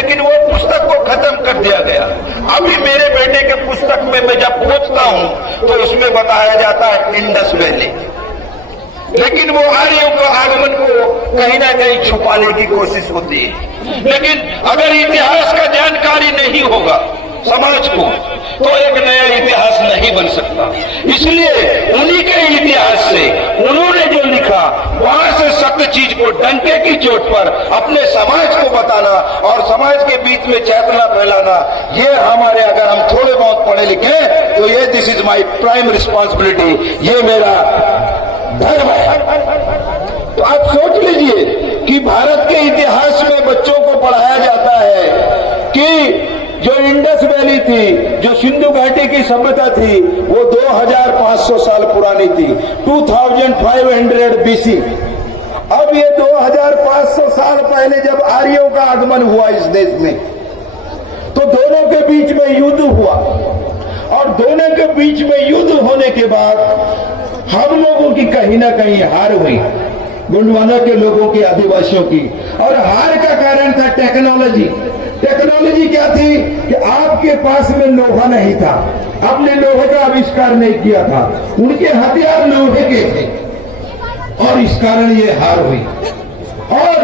लेकिन वो पुस्तक को खत्म कर दिया गया। अभी मेरे बेटे के पुस्तक में मैं जब पहुंचता हूं तो उसमें बताया जाता है इंडस वैली, लेकिन वो आर्यों के आगमन को कहीं ना कहीं छुपाने की कोशिश होती है। लेकिन अगर इतिहास का जानकारी नहीं होगा समाज को तो एक नया इतिहास नहीं बन सकता। इसलिए उन्हीं के इतिहास से उन्होंने जो लिखा वहां से सत्य चीज को डंके की चोट पर अपने समाज को बताना और समाज के बीच में चेतना फैलाना, ये हमारे, अगर हम थोड़े बहुत पढ़े लिखे तो ये this is my prime responsibility, ये मेरा धर्म है। तो आप सोच लीजिए कि भारत के इतिहास में बच्चों को पढ़ाया जाता है कि जो इंडस वैली थी, जो सिंधु घाटी की सभ्यता थी, वो 2500 साल पुरानी थी, 2500 BC। अब ये 2500 साल पहले जब आर्यों का आगमन हुआ इस देश में, तो दोनों के बीच में युद्ध हुआ, और दोनों के बीच में युद्ध होने के बाद हम लोगों की कहीं ना कहीं हार हुई, गोंडवाना के लोगों की, आदिवासियों की। और हार का कारण था टेक्नोलॉजी। टेक्नोलॉजी क्या थी कि आपके पास में लोहा नहीं था, आपने लोहे का आविष्कार नहीं किया था, उनके हथियार लोहे के थे, और इस कारण ये हार हुई। और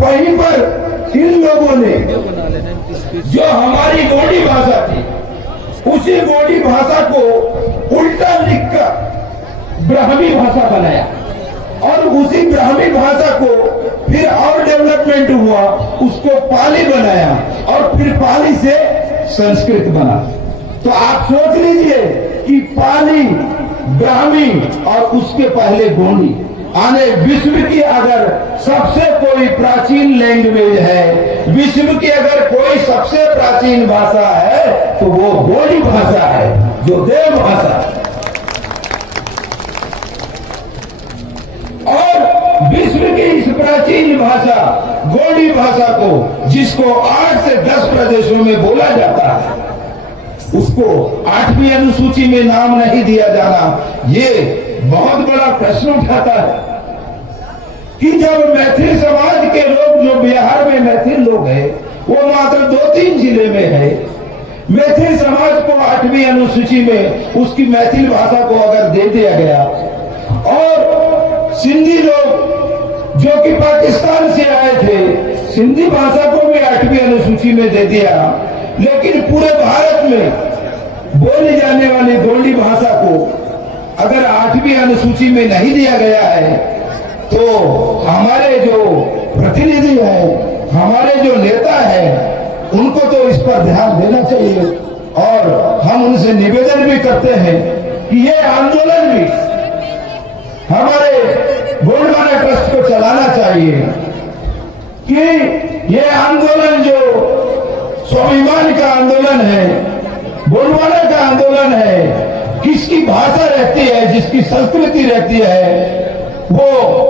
वहीं पर इन लोगों ने जो हमारी गोंडी भाषा थी, उसी गोंडी भाषा को उल्टा लिखकर ब्राह्मी भाषा बनाया, और उसी ब्राह्मी भाषा को फिर और डेवलपमेंट हुआ, उसको पाली बनाया, और फिर पाली से संस्कृत बना। तो आप सोच लीजिए कि पाली, ब्राह्मी और उसके पहले गोंडी, आने विश्व की अगर सबसे कोई प्राचीन लैंग्वेज है, विश्व की अगर कोई सबसे प्राचीन भाषा है तो वो गोंडी भाषा है, जो देव भाषा है। और विश्व की इस प्राचीन भाषा गोंडी भाषा को, जिसको 8 से 10 प्रदेशों में बोला जाता है, उसको 8वीं अनुसूची में नाम नहीं दिया जाना, ये बहुत बड़ा प्रश्न उठाता है कि जब मैथिल समाज के लोग, जो बिहार में मैथिल लोग हैं, वो मात्र 2-3 जिले में है, मैथिल समाज को 8वीं अनुसूची में उसकी मैथिल भाषा को अगर दे दिया गया, और सिंधी लोग जो कि पाकिस्तान से आए थे, सिंधी भाषा को भी 8वीं अनुसूची में दे दिया, लेकिन पूरे भारत में बोली जाने वाली गोंडी भाषा को अगर 8वीं अनुसूची में नहीं दिया गया है, तो हमारे जो प्रतिनिधि हैं, हमारे जो नेता हैं, उनको तो इस पर ध्यान देना चाहिए। और हम उनसे निवेदन भी करते हैं कि ये आंदोलन भी हमारे गोंडवाना ट्रस्ट को चलाना चाहिए, कि ये आंदोलन जो स्वाभिमान का आंदोलन है, गोंडवाना का आंदोलन है, किसकी भाषा रहती है, जिसकी संस्कृति रहती है, वो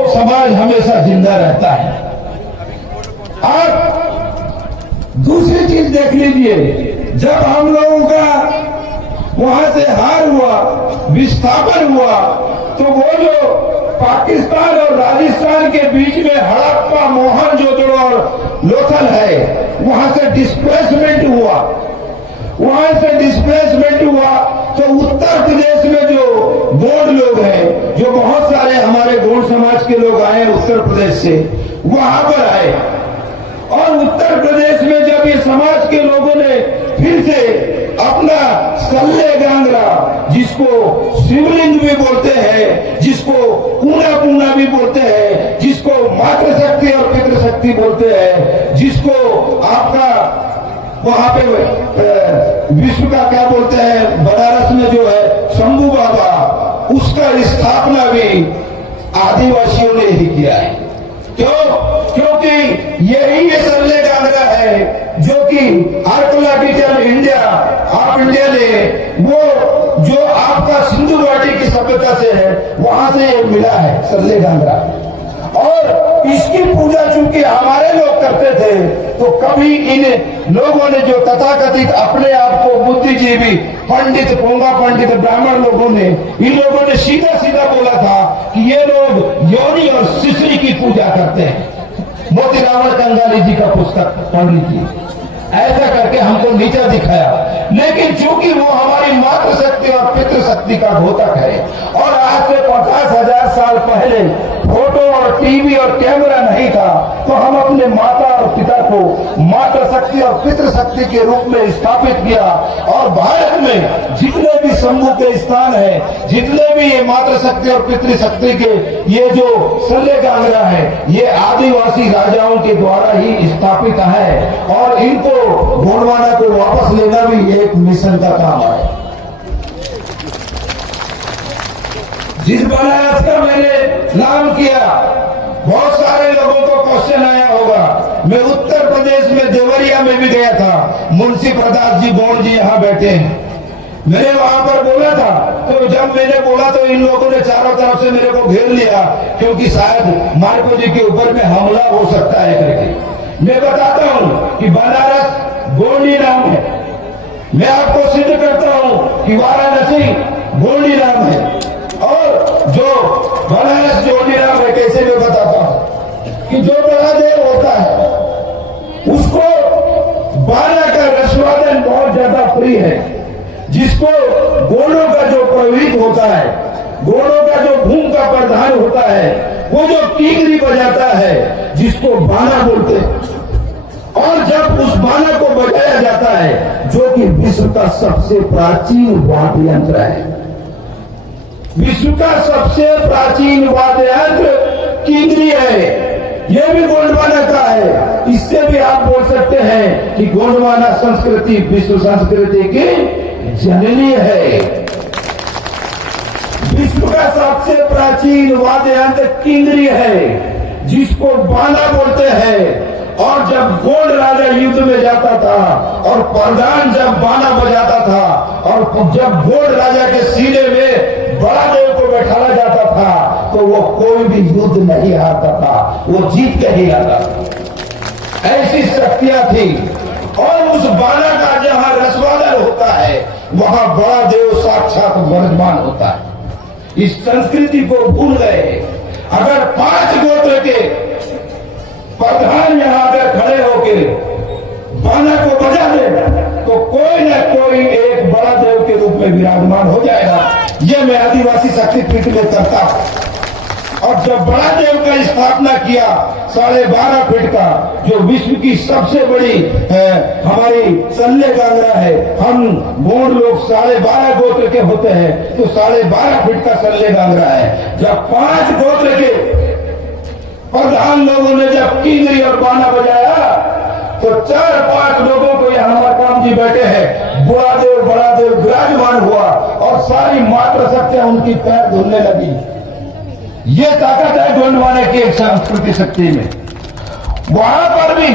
समाज हमेशा जिंदा रहता है। आप दूसरी चीज देख लीजिए, जब हम लोगों का वहां से हार हुआ, विस्थापन हुआ, तो वो जो पाकिस्तान और राजस्थान के बीच में हड़प्पा, मोहनजोदड़ो और लोथल है, वहां से डिस्प्लेसमेंट हुआ, वहां से डिस्प्लेसमेंट हुआ, तो उत्तर प्रदेश में जो गोंड लोग हैं, जो बहुत सारे हमारे गोंड समाज के लोग आए उत्तर प्रदेश से, वहां पर आए, और उत्तर प्रदेश में जब ये समाज के लोगों ने फिर से अपना सल्ले गांगरा, जिसको शिवलिंग भी बोलते हैं, जिसको पूना पूना भी बोलते हैं, जिसको मातृशक्ति और पितृशक्ति बोलते हैं, जिसको आपका वहां पे विश्व का क्या बोलते हैं, बनारस में जो है शंभू बाबा, उसका स्थापना भी आदिवासियों ने ही किया है। क्यों? क्योंकि यही ये सल्ले गांगरा है जो कि आर्कोलॉजिकल इंडिया ऑफ इंडिया ने, वो जो आपका सिंधु घाटी की सभ्यता से है, वहां से ये मिला है सल्ले गांगरा। और इसकी पूजा चूंकि हमारे लोग करते थे, तो कभी इन लोगों ने, जो तथाकथित अपने आप को बुद्धिजीवी पंडित, पोंगा पंडित ब्राह्मण लोगों ने, इन लोगों ने सीधा सीधा बोला था कि ये लोग योनि और शिश्री की पूजा करते हैं। मोतीराम कंगाली जी का पुस्तक पढ़ लीजिए, ऐसा करके हमको नीचा दिखाया। लेकिन चूंकि वो हमारी मातृशक्ति और पितृशक्ति का घोतक है और आज से 50,000 साल पहले फोटो और टीवी और कैमरा नहीं था, तो हम अपने माता और पिता को मातृशक्ति और पितृशक्ति के रूप में स्थापित किया। और भारत में जितने भी शंभू के स्थान है, जितने भी ये मातृशक्ति और पितृशक्ति के ये जो सल्ले कांगड़ा है, ये आदिवासी राजाओं के द्वारा ही स्थापित है। और इनको गोंडवाना को वापस लेना भी एक मिशन का काम है। जिस बनारस का मैंने नाम किया, बहुत सारे लोगों को क्वेश्चन आया होगा। मैं उत्तर प्रदेश में देवरिया में भी गया था। मुंशी प्रताप जी गौड़ जी यहाँ बैठे हैं। मैंने वहां पर बोला था, तो जब मैंने बोला तो इन लोगों ने चारों तरफ से मेरे को घेर लिया, क्योंकि शायद मार्को जी के ऊपर में हमला हो सकता है करके। मैं बताता हूँ कि बनारस गोंडी नाम है। मैं आपको सिद्ध करता हूँ कि वाराणसी गोंडी नाम है। और जो बनारस गोंडी नाम है, कैसे मैं बताता हूँ कि जो बड़ा देव होता है उसको बाना का रसवादन बहुत ज्यादा प्रिय है। जिसको गोड़ों का जो प्रवीत होता है, गोड़ों का जो भूम का प्रधान होता है, वो जो कीकरी बजाता है, जिसको बाना बोलते हैं। और जब उस बाना को बजाया जाता है, जो कि विश्व का सबसे प्राचीन वाद्य यंत्र है, विश्व का सबसे प्राचीन वाद्य यंत्र कीकरी है। यह भी गोंडवाना का है। इससे भी आप बोल सकते हैं कि गोंडवाना संस्कृति विश्व संस्कृति की जननी है। विश्व का सबसे प्राचीन वाद्य यंत्र कीकरी है, जिसको बाना बोलते हैं। और जब गोंड राजा युद्ध में जाता था और प्रधान जब बाना बजाता था, और जब गोंड राजा के सीने में बड़ा देव को बैठाया जाता था, तो वो कोई भी युद्ध नहीं हारता था, वो जीत के ही आता था। ऐसी शक्तियां थी। और उस बाना का जहां रसवादन होता है, वहां बड़ा देव साक्षात वर्धमान होता है। इस संस्कृति को भूल गए। अगर 5 गोत्र के प्रधान यहां अगर खड़े होकर बाना को बजा दे, तो कोई न कोई एक बड़ा देव के रूप में विराजमान हो जाएगा। यह मैं आदिवासी शक्तिपीठ में करता हूं। और जब बड़ा देव का स्थापना किया 12.5 फीट का, जो विश्व की सबसे बड़ी हमारी सल्ले कांगड़ा है, हम गोंड लोग 12.5 गोत्र के होते हैं, तो 12.5 फीट का सल्ले कांगड़ा है। जब 5 गोत्र के प्रधान लोगों ने जब कीकरी और बाना बजाया, तो 4-5 लोगों को यहाँ मारकाम जी बैठे हैं, बड़ा देव विराजमान हुआ और सारी मातृशक्तियां उनकी पैर धुलने लगी। ये ताकत है गोंडवाना की एक सांस्कृतिक शक्ति में। वहां पर भी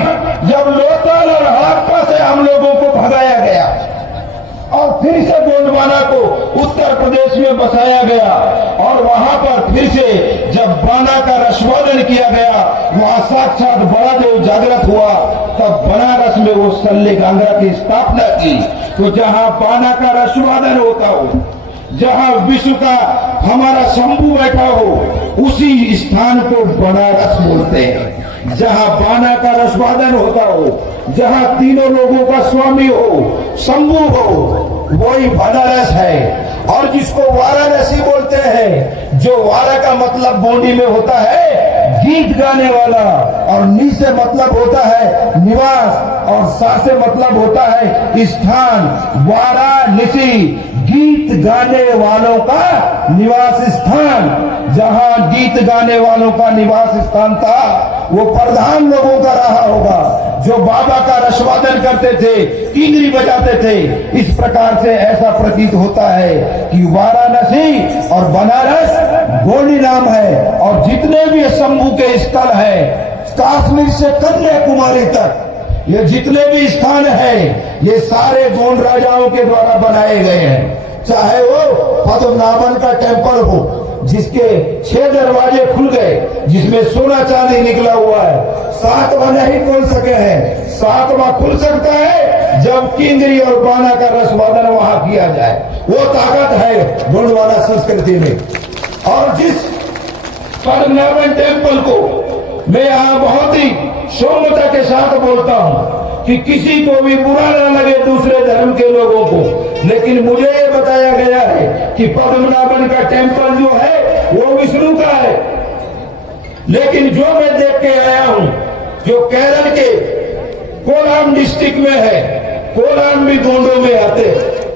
जब लोथल और हड़प्पा से हम लोगों को भगाया गया और फिर से गोंडवाना को उत्तर प्रदेश में बसाया गया, और वहां पर फिर से जब बाना का रसवादन किया गया, वहां साक्षात बड़ा देव जागृत हुआ, तब बनारस में वो सल्ले कांगड़ा की स्थापना की। तो जहां बाना का रसवादन होता हो, जहां विश्व का हमारा शंभू बैठा हो, उसी स्थान को बनारस बोलते हैं। जहां बाना का रसवादन होता हो, जहां तीनों लोगों का स्वामी हो, शंभू हो, वही बनारस है। और जिसको वाराणसी बोलते हैं, जो वारा का मतलब गोंडी में होता है गीत गाने वाला, और नी से मतलब होता है निवास, और सा से मतलब होता है स्थान। वाराणसी गीत गाने वालों का निवास स्थान। जहां गीत गाने वालों का निवास स्थान था, वो प्रधान लोगों का रहा होगा, जो बाबा का रसवादन करते थे, कीकरी बजाते थे। इस प्रकार से ऐसा प्रतीत होता है कि वाराणसी और बनारस गोंडी नाम है। और जितने भी शंभू के स्थल है, कश्मीर से कन्याकुमारी तक, ये जितने भी स्थान है, ये सारे गोंड राजाओं के द्वारा बनाए गए हैं। चाहे वो पद्मनाभन का टेम्पल हो, जिसके 6 दरवाजे खुल गए, जिसमें सोना चांदी निकला हुआ है, 7वां नहीं खोल सके हैं। 7वां खुल सकता है जब कीकरी और बाना का रसवादन वहां किया जाए। वो ताकत है गोंडवाना संस्कृति में। और जिस पद्मनाभन टेम्पल को मैं यहाँ बहुत ही सौम्यता के साथ बोलता हूँ कि किसी को भी बुरा न लगे दूसरे धर्म के लोगों को, लेकिन मुझे ये बताया गया है कि पद्मनाभन का टेम्पल जो है वो विष्णु का है। लेकिन जो मैं देख के आया हूं, जो केरल के कोलाम डिस्ट्रिक्ट में है, कोलाम भी गोंडों में आते हैं,